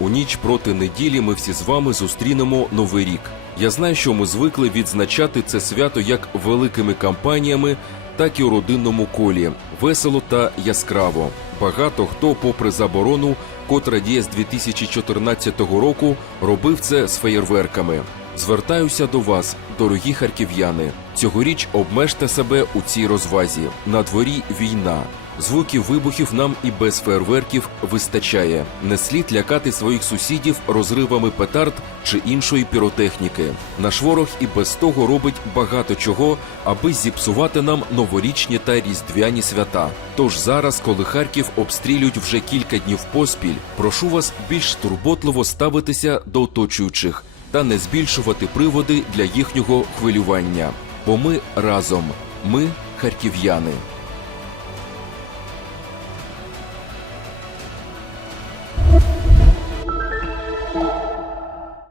У ніч проти неділі ми всі з вами зустрінемо новий рік. Я знаю, що ми звикли відзначати це свято як великими кампаніями, так і у родинному колі, весело та яскраво. Багато хто, попри заборону, котра діє з 2014 року, робив це з феєрверками. Звертаюся до вас, дорогі харків'яни. Цьогоріч обмежте себе у цій розвазі. На дворі війна. Звуків вибухів нам і без фейерверків вистачає. Не слід лякати своїх сусідів розривами петард чи іншої піротехніки. Наш ворог і без того робить багато чого, аби зіпсувати нам новорічні та різдвяні свята. Тож зараз, коли Харків обстрілюють вже кілька днів поспіль, прошу вас більш турботливо ставитися до оточуючих та не збільшувати приводи для їхнього хвилювання. Бо ми разом, ми харків'яни.